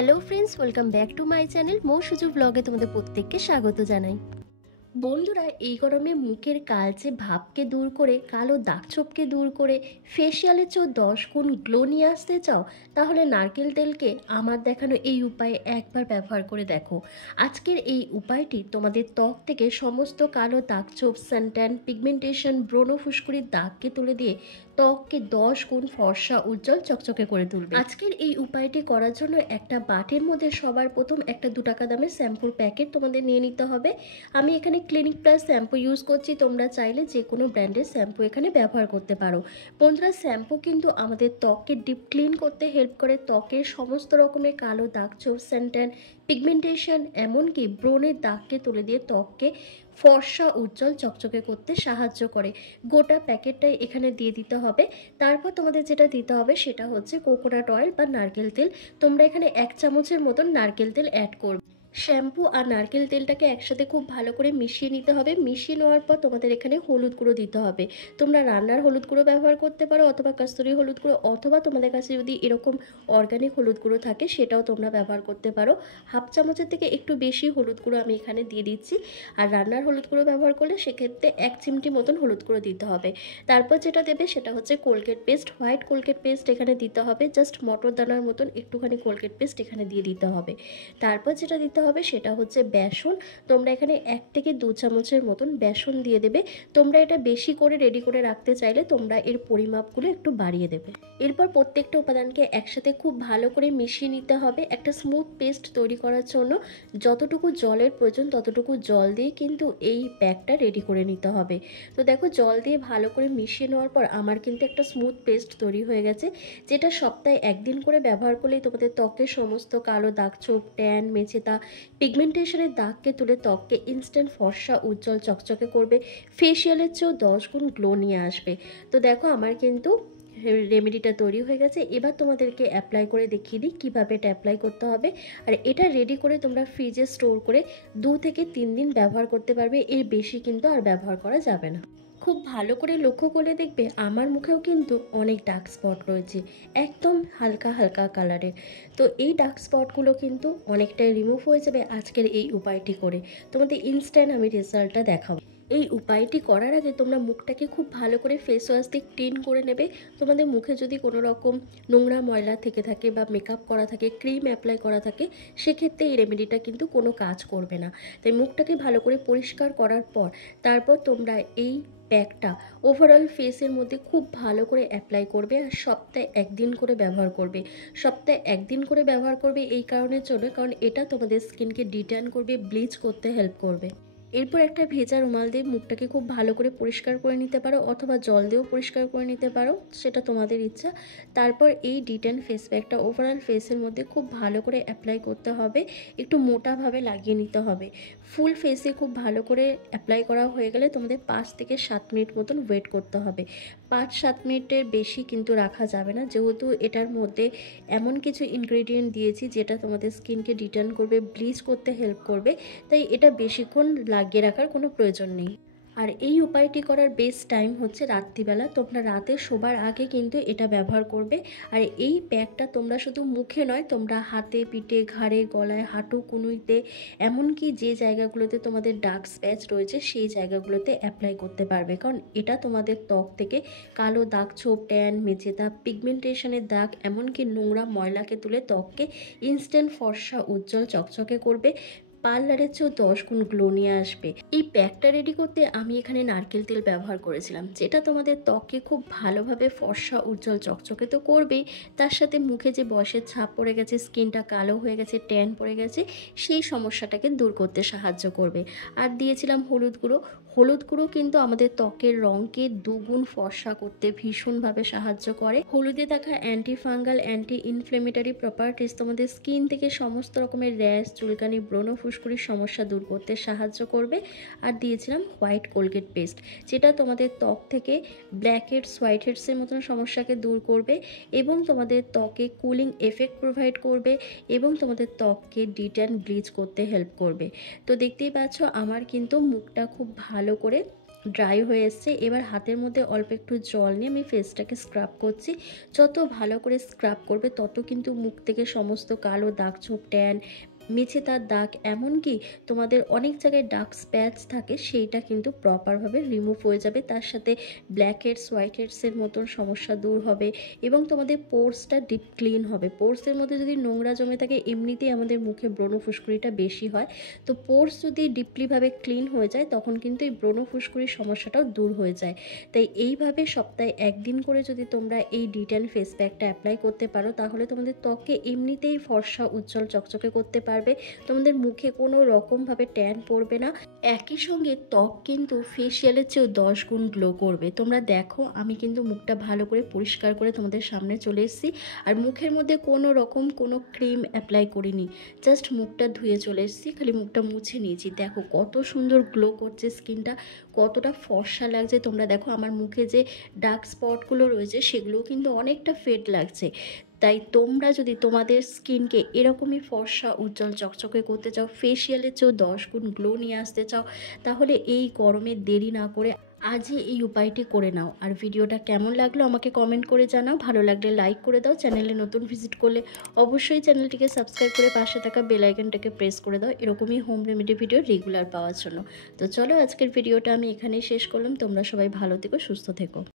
Hello friends, welcome back to my channel Mo Suju ব্লগে তোমাদের প্রত্যেককে স্বাগত জানাই। বন্ধুরা, এই গরমে মুখের কালচে ভাবকে দূর করে, কালো দাগছোপকে দূর করে ফেসিয়ালের চেয়েও 10 গুণ গ্লো নিয়ে আসতে চাও, তাহলে নারকেল তেলকে আমার দেখানো এই উপায়ে একবার ব্যবহার করে দেখো। আজকের এই উপায়টি তোমাদের ত্বক থেকে সমস্ত কালো দাগছোপ, সানট্যান, পিগমেন্টেশন, ব্রণ ফুসকুড়ির দাগকে তুলে দিয়ে ত্বককে 10 গুণ ফর্সা, উজ্জ্বল, চকচকে করে তুলবে। আজকের এই উপায়টি করার জন্য একটা বাটির মধ্যে সবার প্রথম একটা 2 টাকা দামের শ্যাম্পুর প্যাকেট তোমাদের নিয়ে নিতে হবে। আমি এখানে ক্লিনিক প্লাস শ্যাম্পু ইউজ করছি, তোমরা চাইলে যে কোনো ব্র্যান্ডের শ্যাম্পু এখানে ব্যবহার করতে পারো। বন্ধুরা, শ্যাম্পু কিন্তু আমাদের ত্বককে ডিপ ক্লিন করতে হেল্প করে, ত্বকের সমস্ত রকমের কালো দাগছোপ, সানট্যান, পিগমেন্টেশন, এমনকি ব্রণের দাগকে তুলে দিয়ে ত্বককে ফর্সা, উজ্জ্বল, চকচকে করতে সাহায্য করে। গোটা প্যাকেটটাই এখানে দিয়ে দিতে হবে। তারপর তোমাদের যেটা দিতে হবে সেটা হচ্ছে কোকোনাট অয়েল বা নারকেল তেল। তোমরা এখানে 1 চামচের মতন নারকেল তেল অ্যাড করবে। শ্যাম্পু আর নারকেল তেলটাকে একসাথে খুব ভালো করে মিশিয়ে নিতে হবে। মিশিয়ে নেওয়ার পর তোমাদের এখানে হলুদ গুঁড়ো দিতে হবে। তোমরা রান্নার হলুদ গুঁড়ো ব্যবহার করতে পারো, অথবা কস্তুরি হলুদ গুঁড়ো, অথবা তোমাদের কাছে যদি এরকম অর্গানিক হলুদ গুঁড়ো থাকে সেটাও তোমরা ব্যবহার করতে পারো। 1/2 চামচের থেকে একটু বেশি হলুদ গুঁড়ো আমি এখানে দিয়ে দিচ্ছি। আর রান্নার হলুদ গুঁড়ো ব্যবহার করলে সেক্ষেত্রে 1 চিমটি মতন হলুদ গুঁড়ো দিতে হবে। তারপর যেটা দেবে সেটা হচ্ছে Colgate paste, white Colgate paste এখানে দিতে হবে। জাস্ট মটর দানার মতন একটুখানি কোলগেট পেস্ট এখানে দিয়ে দিতে হবে। তারপর যেটা দিতে হবে সেটা হচ্ছে বেসন। তোমরা এখানে 1 থেকে 2 চামচের মতন বেসন দিয়ে দেবে। তোমরা এটা বেশি করে রেডি করে রাখতে চাইলে তোমরা এর পরিমাপগুলো একটু বাড়িয়ে দেবে। এরপর প্রত্যেকটা উপাদানকে একসাথে খুব ভালো করে মিশিয়ে নিতে হবে। একটা স্মুথ পেস্ট তৈরি করার জন্য যতটুকু জলের প্রয়োজন ততটুকু জল দিয়ে কিন্তু এই প্যাকটা রেডি করে নিতে হবে। তো দেখো, জল দিয়ে ভালো করে মিশিয়ে নেওয়ার পর আমার কিন্তু একটা স্মুথ পেস্ট তৈরি হয়ে গেছে, যেটা সপ্তাহে 1 দিন করে ব্যবহার করলেই তোমাদের ত্বকের সমস্ত কালো দাগছোপ, ট্যান, মেচেতা, পিগমেন্টেশনের দাগকে তুলে ত্বককে ইনস্ট্যান্ট ফর্সা, উজ্জ্বল, চকচকে করবে। ফেসিয়ালের চেয়েও 10 গুণ গ্লো নিয়ে আসবে। তো দেখো, আমার কিন্তু রেমেডিটা তৈরি হয়ে গেছে। এবার তোমাদেরকে অ্যাপ্লাই করে দেখিয়ে দিই কীভাবে এটা অ্যাপ্লাই করতে হবে। আর এটা রেডি করে তোমরা ফ্রিজে স্টোর করে 2 থেকে 3 দিন ব্যবহার করতে পারবে। এর বেশি কিন্তু আর ব্যবহার করা যাবে না। খুব ভালো করে লক্ষ্য করলে দেখবে আমার মুখেও কিন্তু অনেক ডার্ক স্পট রয়েছে, একদম হালকা হালকা কালারের। তো এই ডার্ক স্পটগুলো কিন্তু অনেকটাই রিমুভ হয়ে যাবে আজকের এই উপায়টি করে। তোমাদের ইনস্ট্যান্ট আমি রেজাল্টটা দেখাবো। এই উপায়টি করার আগে তোমরা মুখটাকে খুব ভালো করে ফেস ওয়াশ দিয়ে ক্লিন করে নেবে। তোমাদের মুখে যদি কোনো রকম নোংরা ময়লা থেকে থাকে বা মেকআপ করা থাকে, ক্রিম অ্যাপ্লাই করা থাকে, সেক্ষেত্রে এই রেমেডিটা কিন্তু কোনো কাজ করবে না। তাই মুখটাকে ভালো করে পরিষ্কার করার পর তারপর তোমরা এই প্যাকটা ওভারঅল ফেসের মধ্যে খুব ভালো করে অ্যাপ্লাই করবে। আর সপ্তাহে 1 দিন করে ব্যবহার করবে। সপ্তাহে 1 দিন করে ব্যবহার করবে এই কারণের জন্য, কারণ এটা তোমাদের স্কিনকে ডিট্যান করবে, ব্লিচ করতে হেল্প করবে। এরপর একটা ভেজা রুমাল দিয়ে মুখটাকে খুব ভালো করে পরিষ্কার করে নিতে পারো, অথবা জল দিয়েও পরিষ্কার করে নিতে পারো, সেটা তোমাদের ইচ্ছা। তারপর এই ডিটেন ফেস প্যাকটা ওভারঅল ফেসের মধ্যে খুব ভালো করে অ্যাপ্লাই করতে হবে। একটু মোটাভাবে লাগিয়ে নিতে হবে। ফুল ফেসে খুব ভালো করে অ্যাপ্লাই করা হয়ে গেলে তোমাদের 5 থেকে 7 মিনিট মতন ওয়েট করতে হবে। 5-7 মিনিটের বেশি কিন্তু রাখা যাবে না, যেহেতু এটার মধ্যে এমন কিছু ইনগ্রেডিয়েন্ট দিয়েছি যেটা তোমাদের স্কিনকে ডিটার্ন করবে, ব্লিচ করতে হেল্প করবে। তাই এটা বেশিক্ষণ লাগিয়ে রাখার কোনো প্রয়োজন নেই। আর এই উপায়টি করার বেস্ট টাইম হচ্ছে রাত্রিবেলা। তোমরা রাতে শোবার আগে কিন্তু এটা ব্যবহার করবে। আর এই প্যাকটা তোমরা শুধু মুখে নয়, তোমরা হাতে, পিঠে, ঘাড়ে, গলায়, হাঁটু, কনুইতে, এমনকি যে জায়গাগুলোতে তোমাদের ডার্ক স্প্যাচ রয়েছে সেই জায়গাগুলোতে অ্যাপ্লাই করতে পারবে। কারণ এটা তোমাদের ত্বক থেকে কালো দাগছোপ, ট্যান, মেচেতা, পিগমেন্টেশনের দাগ, এমনকি নোংরা ময়লাকে তুলে ত্বককে ইনস্ট্যান্ট ফর্সা, উজ্জ্বল, চকচকে করবে। পার্লারের চেয়েও 10 গুণ গ্লো নিয়ে আসবে। এই প্যাকটা রেডি করতে আমি এখানে নারকেল তেল ব্যবহার করেছিলাম, যেটা তোমাদের ত্বককে খুব ভালোভাবে ফর্সা, উজ্জ্বল, চকচকে তো করবেই, তার সাথে মুখে যে বয়সের ছাপ পড়ে গেছে, স্কিনটা কালো হয়ে গেছে, ট্যান পড়ে গেছে, সেই সমস্যাটাকে দূর করতে সাহায্য করবে। আর দিয়েছিলাম হলুদ গুঁড়ো। হলুদ গুঁড়ো কিন্তু আমাদের ত্বকের রঙকে 2 গুণ ফর্সা করতে ভীষণভাবে সাহায্য করে। হলুদে থাকা anti fungal, anti inflammatory properties তোমাদের স্কিন থেকে সমস্ত রকমের র্যাশ, চুলকানি, ব্রণ ফুসকুড়ির সমস্যা দূর করতে সাহায্য করবে। আর দিয়েছিলাম হোয়াইট কোলগেট পেস্ট, যেটা তোমাদের ত্বক থেকে ব্ল্যাক হেডস, হোয়াইট হেডসের মতন সমস্যাকে দূর করবে এবং তোমাদের ত্বকে কুলিং এফেক্ট প্রোভাইড করবে এবং তোমাদের ত্বককে ডিট্যান, ব্লিচ করতে হেল্প করবে। তো দেখতেই পাচ্ছ আমার কিন্তু মুখটা খুব ভালো করে ড্রাই হয়ে এসছে। এবার হাতের মধ্যে অল্প একটু জল নিয়ে আমি ফেসটাকে স্ক্রাব করছি। যত ভালো করে স্ক্রাব করবে তত কিন্তু মুখ থেকে সমস্ত কালো দাগ ছোপ, ট্যান, মেছে তার দাগ, এমনকি তোমাদের অনেক জায়গায় ডার্ক স্প্যাচ থাকে সেইটা কিন্তু প্রপারভাবে রিমুভ হয়ে যাবে। তার সাথে ব্ল্যাক হেডস, হোয়াইট হেডসের মতন সমস্যা দূর হবে এবং তোমাদের পোর্সটা ডিপ ক্লিন হবে। পোর্সের মধ্যে যদি নোংরা জমে থাকে, এমনিতেই আমাদের মুখে ব্রণ ফুসকুড়িটা বেশি হয়, তো পোর্স যদি ডিপলিভাবে ক্লিন হয়ে যায় তখন কিন্তু এই ব্রণ ফুসকুড়ির সমস্যাটাও দূর হয়ে যায়। তাই এইভাবে সপ্তাহে একদিন করে যদি তোমরা এই ডিটেন ফেস প্যাকটা অ্যাপ্লাই করতে পারো তাহলে তোমাদের ত্বকে এমনিতেই ফর্সা, উজ্জ্বল, চকচকে করতে পারবে। তোমাদের মুখে কোনো রকমভাবে ট্যান পড়বে না। একই সঙ্গে ত্বক কিন্তু ফেসিয়ালের চেয়েও 10 গুণ গ্লো করবে। তোমরা দেখো আমি কিন্তু মুখটা ভালো করে পরিষ্কার করে তোমাদের সামনে চলে এসেছি, আর মুখের মধ্যে কোনো রকম কোনো ক্রিম অ্যাপ্লাই করিনি, জাস্ট মুখটা ধুয়ে চলে এসেছি, খালি মুখটা মুছে নিয়েছি। দেখো কত সুন্দর গ্লো করছে স্কিনটা, কতটা ফর্সা লাগছে। তোমরা দেখো আমার মুখে যে ডার্ক স্পটগুলো রয়েছে সেগুলোও কিন্তু অনেকটা ফেড লাগছে। তাই তোমরা যদি তোমাদের স্কিনকে এরকমই ফর্সা, উজ্জ্বল, চকচকে করতে চাও, ফেসিয়ালের চেয়েও 10 গুণ গ্লো নিয়ে আসতে চাও, তাহলে এই গরমে দেরি না করে আজই এই উপায়টি করে নাও। আর ভিডিওটা কেমন লাগলো আমাকে কমেন্ট করে জানাও। ভালো লাগলে লাইক করে দাও। চ্যানেলে নতুন ভিজিট করলে অবশ্যই চ্যানেলটিকে সাবস্ক্রাইব করে পাশে থাকা বেল আইকনটাকে প্রেস করে দাও এরকমই হোম রেমেডি ভিডিও রেগুলার পাওয়ার জন্য। তো চলো আজকের ভিডিওটা আমি এখানেই শেষ করলাম। তোমরা সবাই ভালো থেকো, সুস্থ থেকো।